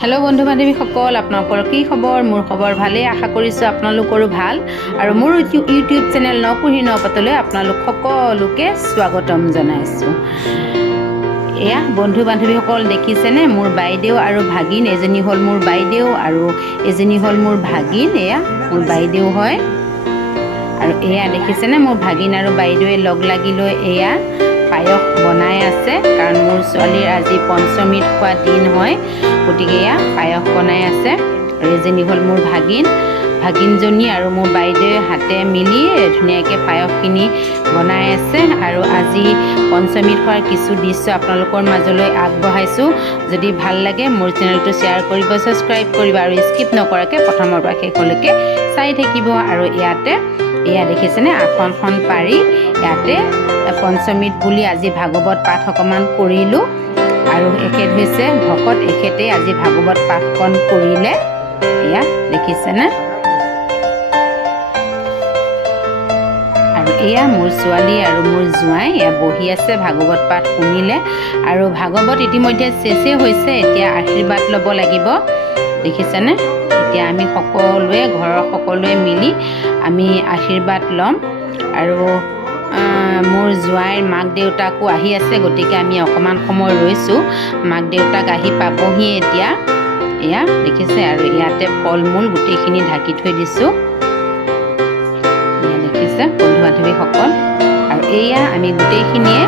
Hello बंधु बान्धवी सकल आपनलोকৰ কি খবৰ মোৰ খবৰ ভালে আশা কৰিছো আপোনালোকৰো ভাল আৰু মোৰ ইউটিউব চেনেল নপুহি নপতলৈ আপোনালোক সকলোকে স্বাগতম জনাইছো এয়া বন্ধু বান্ধৱী সকল দেখিছেনে মোৰ বাইদেউ আৰু ভাগিন এজনী হল মোৰ বাইদেউ আৰু এজনী হল মোৰ ভাগিন এয়া মোৰ বাইদেউ হয় আৰু এয়া দেখিছেনে মোৰ ভাগিন আৰু বাইদেউৱে লগ লাগি লৈ এয়া পায়স বনাই আছে কাৰণ মোৰ ছোৱালীৰ আজি পঞ্চমীত খোৱা দিন হয় গতিকে এয়া পায়স বনাই আছে আৰু এজনী হল মোৰ ভাগিনজনী আৰু মোৰ বাইদেউৱে হাতে মিলি ধুনীয়াকৈ পায়সখিনি বনাই আছে আৰু আজি পঞ্চমীত খোৱাৰ কিছু দৃশ্য আপোনালোকৰ মাজলৈ আগবঢ়াইছোঁ যদি ভাল লাগে মোৰ চেনেলটো শ্বেয়াৰ কৰিব ছাবস্ক্ৰাইব কৰিব আৰু স্কিপ নকৰাকৈ প্ৰথমৰ পৰা শেষলৈকে চাই থাকিব আৰু ইয়াতে এয়া দেখিছেনে আসনখন পাৰি ইয়াতে পঞ্চমীত বুলি আজি ভাগৱত পাঠ অকমান কৰিলোঁ আৰু এখেত হৈছে ভকত এখেতে আজি ভাগৱত পাঠখন কৰিলে এয়া দেখিছেনে আৰু এয়া মোৰ ছোৱালী আৰু মোৰ জোঁৱাই এয়া বহি আছে ভাগৱত পাঠ শুনিলে আৰু ভাগৱত ইতিমধ্যে শেষে হৈছে এতিয়া আশীৰ্বাদ ল'ব লাগিব দেখিছেনে এতিয়া আমি সকলোৱে ঘৰৰ সকলোৱে মিলি আমি আশীৰ্বাদ ল'ম আৰু মোৰ জোঁৱাইৰ মাক দেউতাকো আহি আছে গতিকে আমি অকমান সময় ৰৈছোঁ মাক দেউতাক আহি পাবহি এতিয়া এয়া দেখিছে আৰু ইয়াতে ফল মূল গোটেইখিনি ঢাকি থৈ দিছোঁ এয়া দেখিছে বন্ধু বান্ধৱীসকল আৰু এয়া আমি গোটেইখিনিয়ে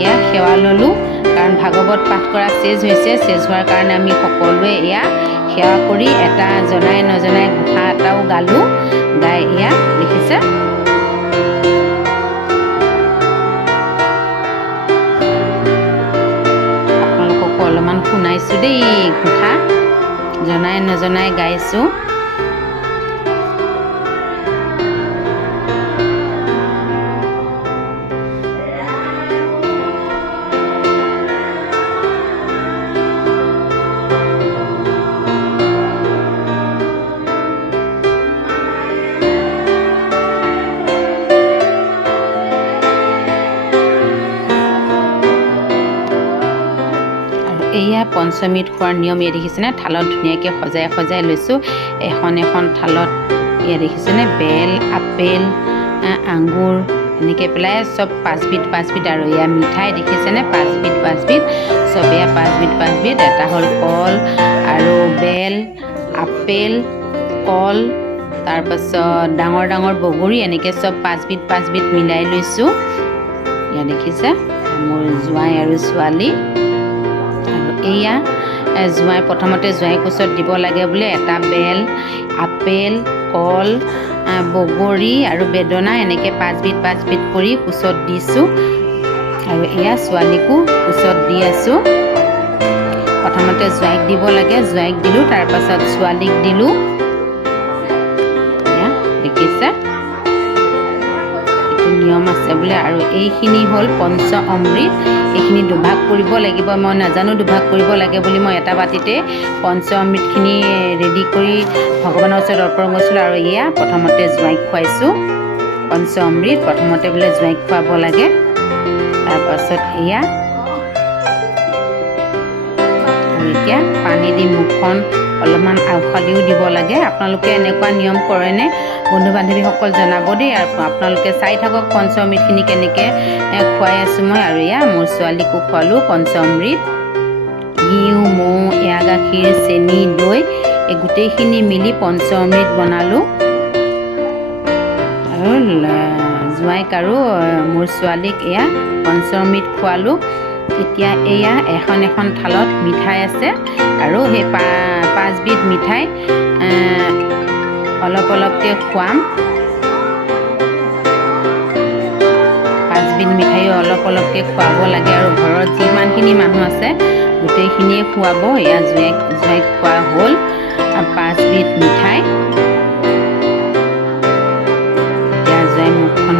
এয়া সেৱা ল'লোঁ কাৰণ ভাগৱত পাঠ কৰা শেষ হৈছে শেষ হোৱাৰ কাৰণে আমি সকলোৱে এয়া সেৱা কৰি এটা জনাই নজনাই ঘোষা এটাও গালোঁ গাই এয়া দেখিছে অলপমান শুনাইছোঁ দেই ঘোষা জনাই নজনাই গাইছোঁ এয়া পঞ্চমীত খোৱাৰ নিয়ম এয়া দেখিছেনে থালত ধুনীয়াকৈ সজাই সজাই লৈছোঁ এখন এখন থালত এয়া দেখিছেনে বেল আপেল আঙুৰ এনেকৈ পেলাই চব পাঁচবিধ আৰু এয়া মিঠাই দেখিছেনে পাঁচবিধ চব এয়া পাঁচবিধ এটা হ'ল কল আৰু বেল আপেল কল তাৰপাছত ডাঙৰ ডাঙৰ বগৰী এনেকৈ চব পাঁচবিধ মিলাই লৈছোঁ এয়া দেখিছে মোৰ জোঁৱাই আৰু ছোৱালী এয়া জোঁৱাই প্ৰথমতে জোঁৱাই কোচত দিব লাগে বোলে এটা বেল আপেল কল বগৰী আৰু বেদনা এনেকৈ পাঁচবিধ কৰি কোচত দিছোঁ আৰু এয়া ছোৱালীকো কোচত দি আছোঁ প্ৰথমতে জোঁৱাইক দিব লাগে জোঁৱাইক দিলোঁ তাৰপাছত ছোৱালীক দিলোঁ এয়া দেখিছে নিয়ম আছে বোলে আৰু এইখিনি হ'ল পঞ্চ অমৃত এইখিনি দুভাগ কৰিব লাগিব মই নাজানো দুভাগ কৰিব লাগে বুলি মই এটা বাটিতে পঞ্চ অমৃতখিনি ৰেডি কৰি ভগৱানৰ ওচৰত অৰ্পণ কৰিছিলোঁ আৰু এয়া প্ৰথমতে জোঁৱাইক খুৱাইছোঁ পঞ্চ অমৃত প্ৰথমতে বোলে জোঁৱাইক খুৱাব লাগে তাৰপাছত এয়া আৰু এতিয়া পানী দি মুখখন অলপমান আউখালিও দিব লাগে আপোনালোকে এনেকুৱা নিয়ম কৰেনে বন্ধু বান্ধৱীসকল জনাব দেই আৰু আপোনালোকে চাই থাকক পঞ্চ অমৃতখিনি কেনেকৈ খুৱাই আছোঁ মই আৰু এয়া মোৰ ছোৱালীকো খোৱালোঁ পঞ্চ অমৃত ঘিউ মৌ এয়া গাখীৰ চেনি দৈ এই গোটেইখিনি মিলি পঞ্চ অমৃত বনালোঁ আৰু জোঁৱাইক আৰু মোৰ ছোৱালীক এয়া পঞ্চ অমৃত খোৱালোঁ এতিয়া এয়া এখন থালত মিঠাই আছে আৰু সেই পাঁচবিধ মিঠাই অলপকৈ খুৱাম পাঁচবিধ মিঠাইও অলপকৈ খুৱাব লাগে আৰু ঘৰত যিমানখিনি মানুহ আছে গোটেইখিনিয়ে খুৱাব এয়া জোঁৱাইক খোৱা হ'ল পাঁচবিধ মিঠাই এতিয়া জোঁৱাই মুখখন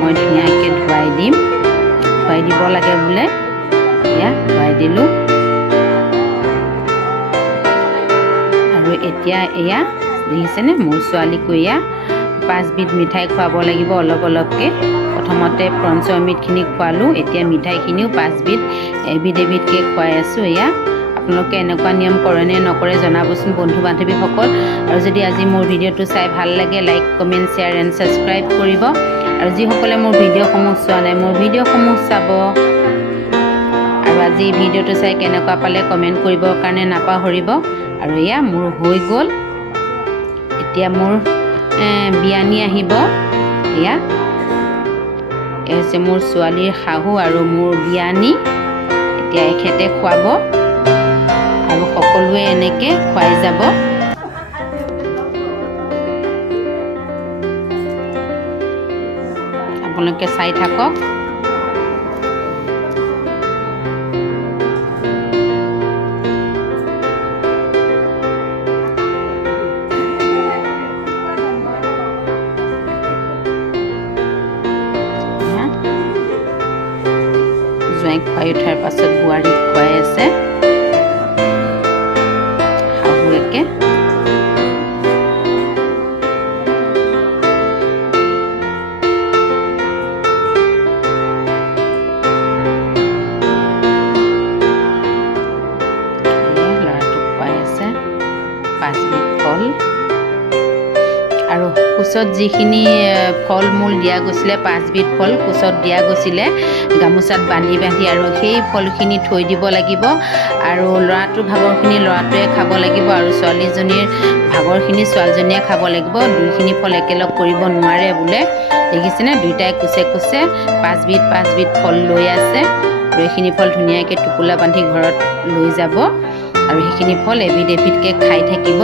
মই ধুনীয়াকৈ ধুৱাই দিব লাগে বোলে এয়া ধুৱাই দিলোঁ আৰু এতিয়া এয়া দেখিছেনে মোৰ ছোৱালীকো এয়া পাঁচবিধ মিঠাই খুৱাব লাগিব অলপকৈ প্ৰথমতে পঞ্চ অমৃতখিনি খোৱালোঁ এতিয়া মিঠাইখিনিও পাঁচবিধ এবিধকৈ খুৱাই আছোঁ এয়া আপোনালোকে এনেকুৱা নিয়ম কৰে নে নকৰে জনাবচোন বন্ধু বান্ধৱীসকল। আৰু যদি আজি মোৰ ভিডিঅ'টো চাই ভাল লাগে like comment share and subscribe কৰিব। আৰু যিসকলে মোৰ ভিডিঅ'সমূহ চোৱা নাই মোৰ ভিডিঅ'সমূহ চাব। আৰু আজি ভিডিঅ'টো চাই কেনেকুৱা পালে কমেণ্ট কৰিবৰ কাৰণে নাপাহৰিব। আৰু এয়া মোৰ হৈ গ'ল। এতিয়া মোৰ বিয়ানী আহিব। এয়া এই হৈছে মোৰ ছোৱালীৰ শাহু আৰু মোৰ বিয়ানী। এতিয়া এখেতে খুৱাব আৰু সকলোৱে এনেকৈ খুৱাই যাব। আপোনালোকে চাই থাকক। জোঁৱাইক খুৱাই উঠাৰ পাছত বোৱাৰীক খুৱাই আছে শাহুৱেকে। ল'ৰাটোক খুৱাই আছে 5 বিধ ফল। আৰু কোচত যিখিনি ফল মূল দিয়া গৈছিলে 5 বিধ ফল কোচত দিয়া গৈছিলে গামোচাত বান্ধি বান্ধি। আৰু সেই ফলখিনি থৈ দিব লাগিব। আৰু ল'ৰাটোৰ ভাগৰখিনি ল'ৰাটোৱে খাব লাগিব আৰু ছোৱালীজনীৰ ভাগৰখিনি ছোৱালীজনীয়ে খাব লাগিব। দুইখিনি ফল একেলগ কৰিব নোৱাৰে বোলে। দেখিছেনে দুইটাই কোচে কোচে 5 বিধ ফল লৈ আছে। আৰু এইখিনি ফল ধুনীয়াকৈ টোপোলা বান্ধি ঘৰত লৈ যাব। আৰু সেইখিনি ফল এবিধ এবিধকৈ খাই থাকিব।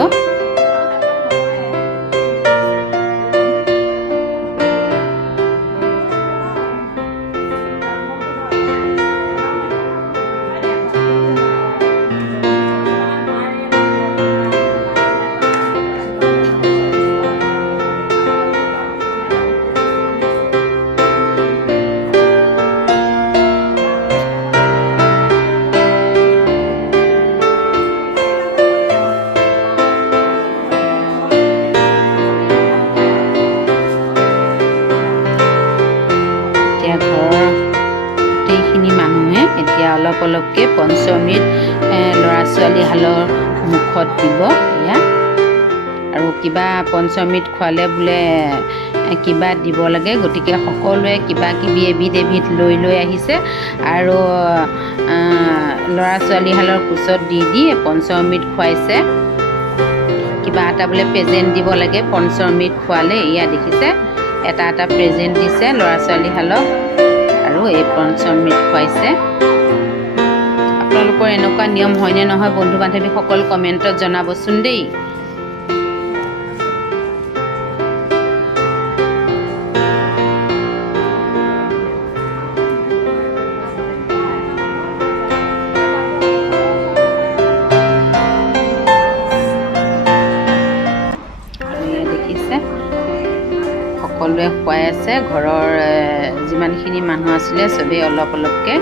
মানুহে এতিয়া অলপ অলপকৈ পঞ্চমৃত ল'ৰা ছোৱালীহালৰ মুখত দিব। এয়া আৰু কিবা পঞ্চমৃত খোৱালে বোলে কিবা দিব লাগে। গতিকে সকলোৱে কিবা কিবি এবিধ লৈ আহিছে। আৰু ল'ৰা ছোৱালীহালৰ কোচত দি পঞ্চমৃত খুৱাইছে। কিবা এটা বোলে প্ৰেজেণ্ট দিব লাগে পঞ্চমৃত খোৱালে। এয়া দেখিছে এটা প্ৰেজেণ্ট দিছে ল'ৰা ছোৱালীহালক। আৰু এই পঞ্চমৃত খুৱাইছে। আপোনালোকৰ এনেকুৱা নিয়ম হয়নে নহয় বন্ধু বান্ধৱীসকল কমেণ্টত জনাবচোন দেই। দেখিছে সকলোৱে খুৱাই আছে। ঘৰৰ যিমানখিনি মানুহ আছিলে চবেই অলপ অলপকৈ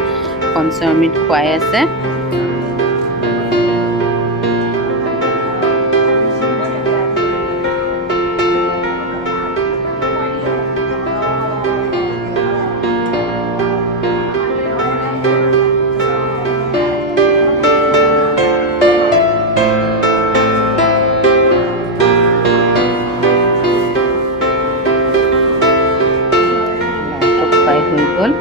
পঞ্চমৃত খুৱাই আছে। হৈ গ'ল।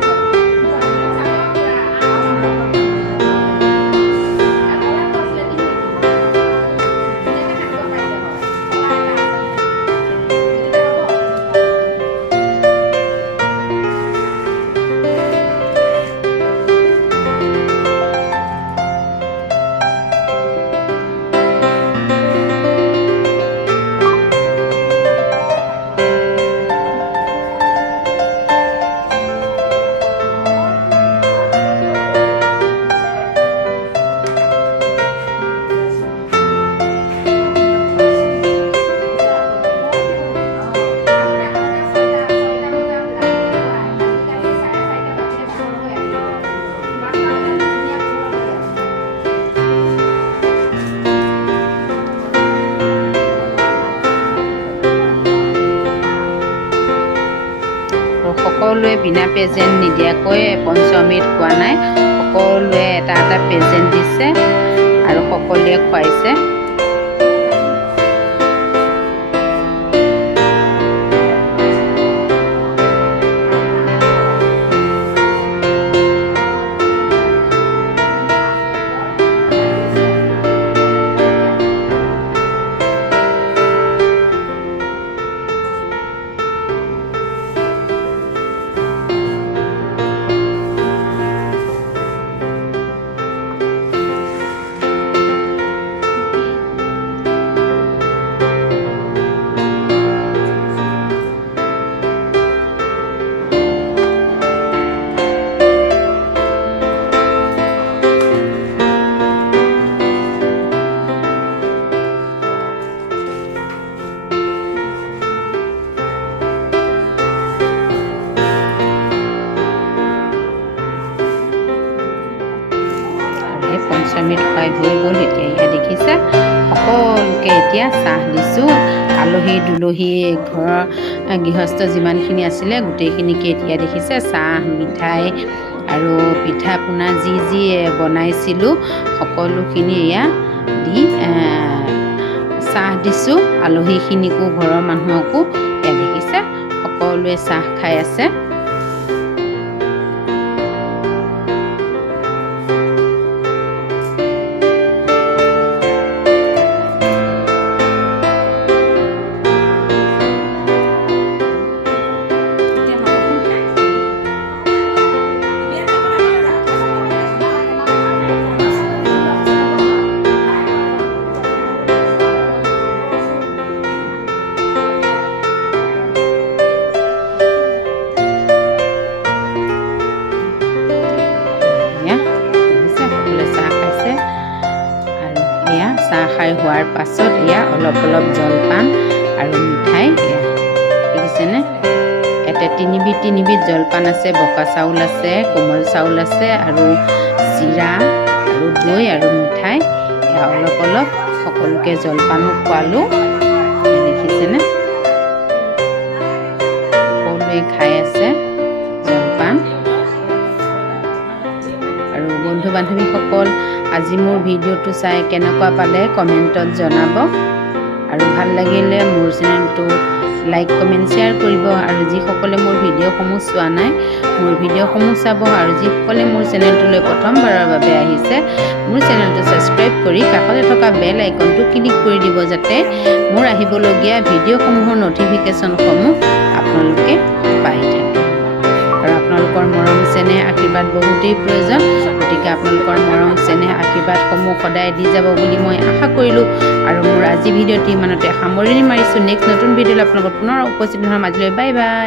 সকলোৱে বিনা প্ৰেজেণ্ট নিদিয়াকৈ পঞ্চমৃত খোৱা নাই। সকলোৱে এটা এটা প্ৰেজেণ্ট দিছে। আৰু সকলোৱে খুৱাইছে। পঞ্চমীত খুৱাই হৈ গ'ল। এতিয়া ইয়াত দেখিছে সকলোকে এতিয়া চাহ দিছোঁ। আলহী দুলহী ঘৰৰ গৃহস্থ যিমানখিনি আছিলে গোটেইখিনিকে এতিয়া দেখিছে চাহ মিঠাই আৰু পিঠা পনা যি বনাইছিলোঁ সকলোখিনি এয়া দি চাহ দিছোঁ। আলহীখিনিকো ঘৰৰ মানুহকো এয়া দেখিছে সকলোৱে চাহ খাই আছে। চাহ খাই হোৱাৰ পাছত এয়া অলপ জলপান আৰু মিঠাই এয়া দেখিছেনে। ইয়াতে তিনিবিধ জলপান আছে। বকা চাউল আছে, কোমল চাউল আছে আৰু চিৰা আৰু দৈ আৰু মিঠাই এয়া অলপ সকলোকে জলপানো খোৱালোঁ। দেখিছেনে সকলোৱে খাই আছে জলপান। আৰু বন্ধু বান্ধৱীসকল আজি মোৰ ভিডিঅ'টো চাই কেনেকুৱা পালে কমেণ্টত জনাব। আৰু ভাল লাগিলে মোৰ চেনেলটো লাইক কমেণ্ট শ্বেয়াৰ কৰিব। আৰু যিসকলে মোৰ ভিডিঅ'সমূহ চোৱা নাই মোৰ ভিডিঅ'সমূহ চাব। আৰু যিসকলে মোৰ চেনেলটোলৈ প্ৰথমবাৰৰ বাবে আহিছে মোৰ চেনেলটো ছাবস্ক্ৰাইব কৰি কাষতে থকা বেল আইকনটো ক্লিক কৰি দিব, যাতে মোৰ আহিবলগীয়া ভিডিঅ'সমূহৰ ন'টিফিকেশ্যনসমূহ আপোনালোকে পাই থাকে। আৰু আপোনালোকৰ মৰম চেনেহ আশীৰ্বাদ বহুতেই প্ৰয়োজন। গতিকে আপোনালোকৰ মৰম চেনেহ আশীৰ্বাদসমূহ সদায় দি যাব বুলি মই আশা কৰিলোঁ। আৰু মোৰ আজি ভিডিঅ'টি ইমানতে সামৰণি মাৰিছোঁ। নেক্সট নতুন ভিডিঅ'লৈ আপোনালোকৰ পুনৰ উপস্থিত হোৱাৰ মাজলৈ বাই বাই।